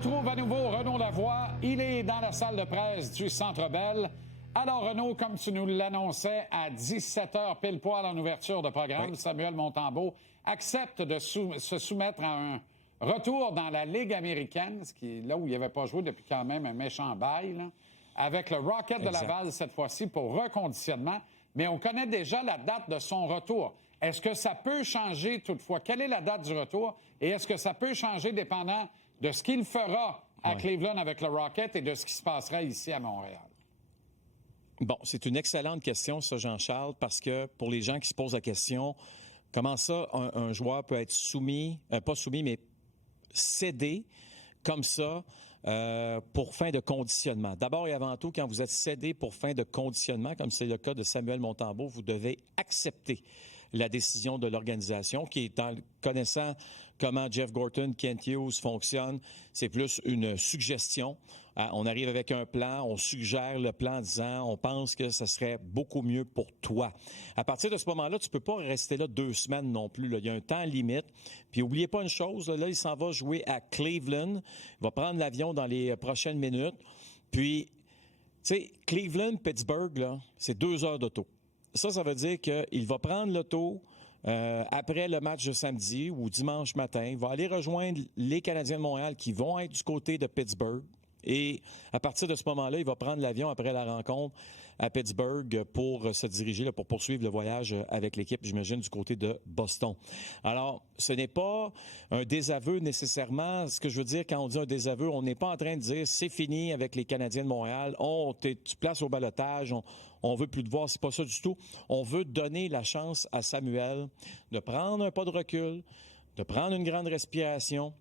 retrouve à nouveau Renaud Lavoie. Il est dans la salle de presse du Centre Bell. Alors, Renaud, comme tu nous l'annonçais, à 17h pile poil en ouverture de programme, Samuel Montembeault accepte de se soumettre à un retour dans la Ligue américaine, ce qui est là où il n'avait pas joué depuis quand même un méchant bail, là, avec le Rocket de Laval cette fois-ci pour reconditionnement. Mais on connaît déjà la date de son retour. Est-ce que ça peut changer toutefois? Quelle est la date du retour? Et est-ce que ça peut changer dépendant de ce qu'il fera à Cleveland avec le Rocket et de ce qui se passera ici à Montréal? Bon, c'est une excellente question, ça, Jean-Charles, parce que pour les gens qui se posent la question, comment ça, un joueur peut être soumis, pas soumis, mais cédé comme ça pour fin de conditionnement. D'abord et avant tout, quand vous êtes cédé pour fin de conditionnement, comme c'est le cas de Samuel Montembeault, vous devez accepter la décision de l'organisation qui est, en connaissant comment Jeff Gorton, Kent Hughes fonctionne, c'est plus une suggestion. On arrive avec un plan, on suggère le plan en disant on pense que ça serait beaucoup mieux pour toi. À partir de ce moment-là, tu peux pas rester là 2 semaines non plus. Là. Il y a un temps limite. Puis oubliez pas une chose, là, il s'en va jouer à Cleveland. Il va prendre l'avion dans les prochaines minutes. Puis, tu sais, Cleveland-Pittsburgh, là, c'est 2 heures d'auto. Ça veut dire qu'il va prendre l'auto après le match de samedi ou dimanche matin. Il va aller rejoindre les Canadiens de Montréal qui vont être du côté de Pittsburgh. Et à partir de ce moment-là, il va prendre l'avion après la rencontre à Pittsburgh pour se diriger, là, pour poursuivre le voyage avec l'équipe, j'imagine, du côté de Boston. Alors, ce n'est pas un désaveu nécessairement. Ce que je veux dire quand on dit un désaveu, on n'est pas en train de dire c'est fini avec les Canadiens de Montréal, tu places au ballottage, on veut plus te voir, c'est pas ça du tout. On veut donner la chance à Samuel de prendre un pas de recul, de prendre une grande respiration,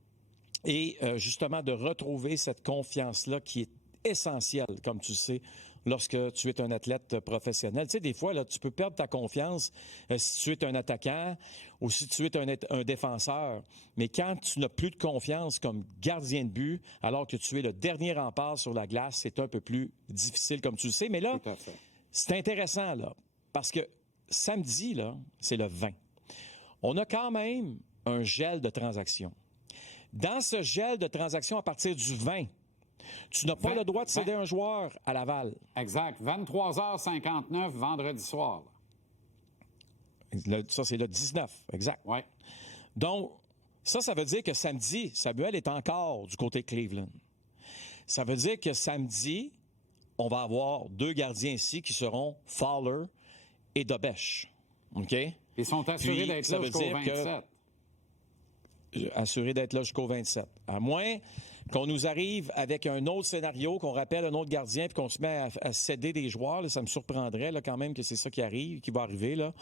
et justement de retrouver cette confiance-là qui est essentielle, comme tu sais, lorsque tu es un athlète professionnel. Tu sais, des fois, là, tu peux perdre ta confiance si tu es un attaquant ou si tu es un défenseur. Mais quand tu n'as plus de confiance comme gardien de but, alors que tu es le dernier rempart sur la glace, c'est un peu plus difficile, comme tu le sais. Mais là, c'est intéressant, là, parce que samedi, là, c'est le 20. On a quand même un gel de transactions. Dans ce gel de transactions à partir du 20, tu n'as pas le droit de céder un joueur à Laval. Exact. 23h59 vendredi soir. Ça, c'est le 19, exact. Oui. Donc, ça veut dire que samedi, Samuel est encore du côté de Cleveland. Ça veut dire que samedi, on va avoir 2 gardiens ici qui seront Fowler et Dobèche. OK? Ils sont assurés d'être là jusqu'au 27. Assuré d'être là jusqu'au 27. À moins qu'on nous arrive avec un autre scénario, qu'on rappelle un autre gardien puis qu'on se met à céder des joueurs, là, ça me surprendrait là, quand même que c'est ça qui va arriver. Là.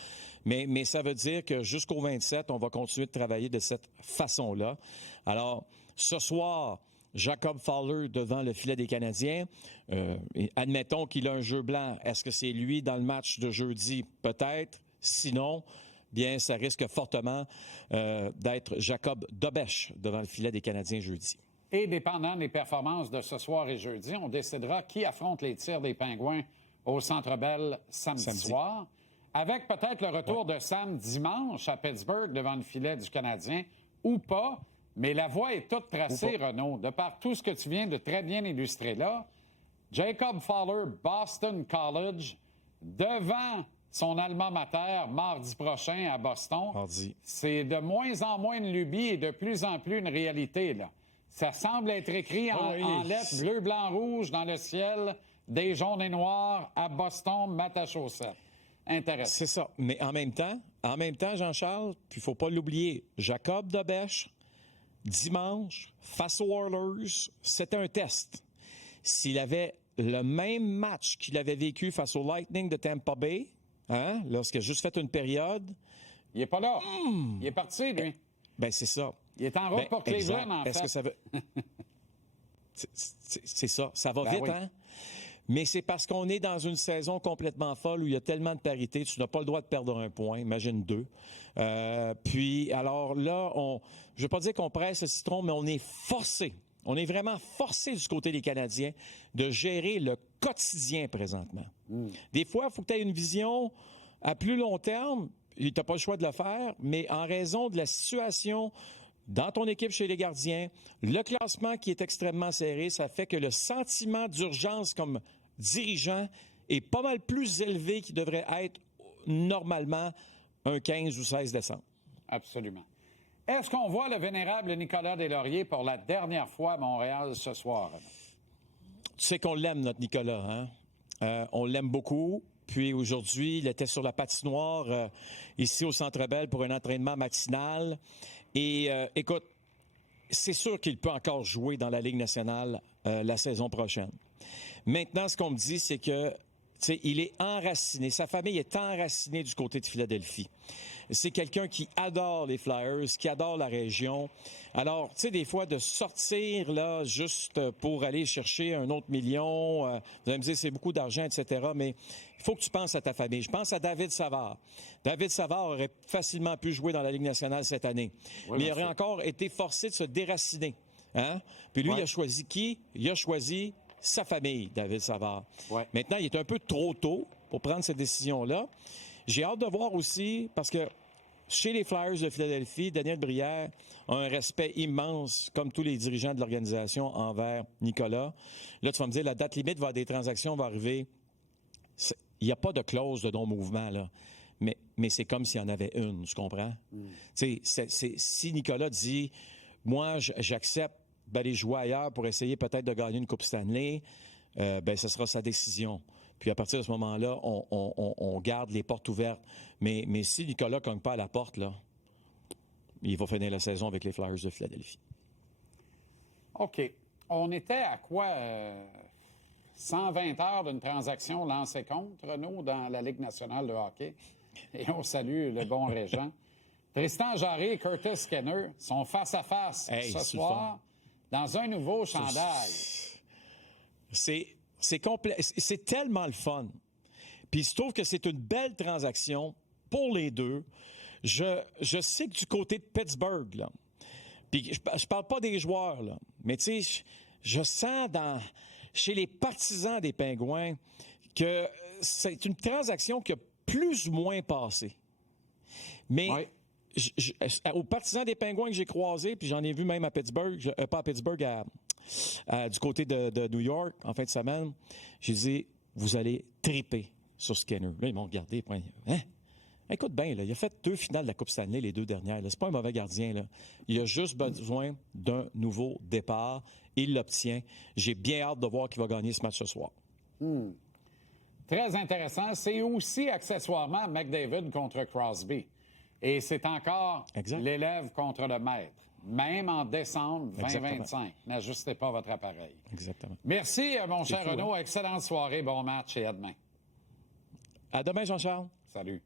Mais ça veut dire que jusqu'au 27, on va continuer de travailler de cette façon-là. Alors, ce soir, Jacob Fowler devant le filet des Canadiens. Admettons qu'il a un jeu blanc. Est-ce que c'est lui dans le match de jeudi? Peut-être. Sinon, bien, ça risque fortement d'être Jacob Dobèche devant le filet des Canadiens jeudi. Et dépendant des performances de ce soir et jeudi, on décidera qui affronte les Tirs des Pingouins au Centre Bell samedi soir. Avec peut-être le retour de Sam dimanche à Pittsburgh devant le filet du Canadien, ou pas. Mais la voie est toute tracée, Renaud, de par tout ce que tu viens de très bien illustrer là. Jacob Fowler, Boston College, devant son alma mater mardi prochain à Boston. C'est de moins en moins une lubie et de plus en plus une réalité, là. Ça semble être écrit en lettres bleu, blanc, rouge dans le ciel, des jaunes et noirs à Boston, Massachusetts. Intéressant. C'est ça. Mais en même temps, Jean-Charles, puis il faut pas l'oublier, Jacob Dobèche, dimanche, face aux Oilers, c'était un test. S'il avait le même match qu'il avait vécu face au Lightning de Tampa Bay, lorsqu'il a juste fait une période... Il est pas là. Il est parti, lui. Ben c'est ça. Il est en route pour Cleveland, en fait. Est-ce que ça veut... c'est ça. Ça va vite, hein? Mais c'est parce qu'on est dans une saison complètement folle où il y a tellement de parité, tu n'as pas le droit de perdre un point, imagine 2. Puis, alors là, je ne veux pas dire qu'on presse le citron, mais on est forcé. On est vraiment forcé du côté des Canadiens de gérer le quotidien présentement. Des fois, il faut que tu aies une vision à plus long terme. Tu n'as pas le choix de le faire, mais en raison de la situation dans ton équipe chez les gardiens, le classement qui est extrêmement serré, ça fait que le sentiment d'urgence comme dirigeant est pas mal plus élevé qu'il devrait être normalement un 15 ou 16 décembre. Absolument. Est-ce qu'on voit le vénérable Nicolas Deslauriers pour la dernière fois à Montréal ce soir? Tu sais qu'on l'aime, notre Nicolas, hein? On l'aime beaucoup. Puis aujourd'hui, il était sur la patinoire ici au Centre Bell pour un entraînement matinal. Et écoute, c'est sûr qu'il peut encore jouer dans la Ligue nationale la saison prochaine. Maintenant, ce qu'on me dit, c'est que il est enraciné. Sa famille est enracinée du côté de Philadelphie. C'est quelqu'un qui adore les Flyers, qui adore la région. Alors, tu sais, des fois, de sortir là juste pour aller chercher un autre million, vous allez me dire, c'est beaucoup d'argent, etc., mais il faut que tu penses à ta famille. Je pense à David Savard. David Savard aurait facilement pu jouer dans la Ligue nationale cette année, mais il aurait encore été forcé de se déraciner. Hein? Puis lui, il a choisi qui? Il a choisi sa famille, David Savard. Ouais. Maintenant, il est un peu trop tôt pour prendre cette décision-là. J'ai hâte de voir aussi, parce que chez les Flyers de Philadelphie, Daniel Brière a un respect immense, comme tous les dirigeants de l'organisation, envers Nicolas. Là, tu vas me dire, la date limite des transactions va arriver. Il n'y a pas de clause de non-mouvement, là. Mais c'est comme s'il y en avait une, tu comprends? Si Nicolas dit, moi, j'accepte d'aller jouer ailleurs pour essayer peut-être de gagner une Coupe Stanley, ce sera sa décision. Puis à partir de ce moment-là, on garde les portes ouvertes. Mais si Nicolas ne cogne pas à la porte, là, il va finir la saison avec les Flyers de Philadelphie. OK. On était à quoi? 120 heures d'une transaction lancée contre nous dans la Ligue nationale de hockey. Et on salue le bon régent. Tristan Jarry et Curtis Skinner sont face-à-face ce soir dans un nouveau chandail. C'est complet. C'est tellement le fun. Puis il se trouve que c'est une belle transaction pour les deux. Je sais que du côté de Pittsburgh, là, puis je parle pas des joueurs, là, mais tu sais, je sens chez les partisans des Pingouins que c'est une transaction qui a plus ou moins passé. Mais aux partisans des Pingouins que j'ai croisés, puis j'en ai vu même à Pittsburgh, pas à Pittsburgh, du côté de New York, en fin de semaine, j'ai dit, vous allez triper sur Skinner. Là, ils m'ont regardé. Hein? Écoute bien, là, il a fait 2 finales de la Coupe Stanley, les 2 dernières. C'est pas un mauvais gardien. Là. Il a juste besoin d'un nouveau départ. Il l'obtient. J'ai bien hâte de voir qui va gagner ce match ce soir. Très intéressant. C'est aussi accessoirement McDavid contre Crosby. Et c'est encore l'élève contre le maître. Même en décembre 2025. N'ajustez pas votre appareil. Exactement. Merci, mon cher Renaud. Excellente soirée, bon match et à demain. À demain, Jean-Charles. Salut.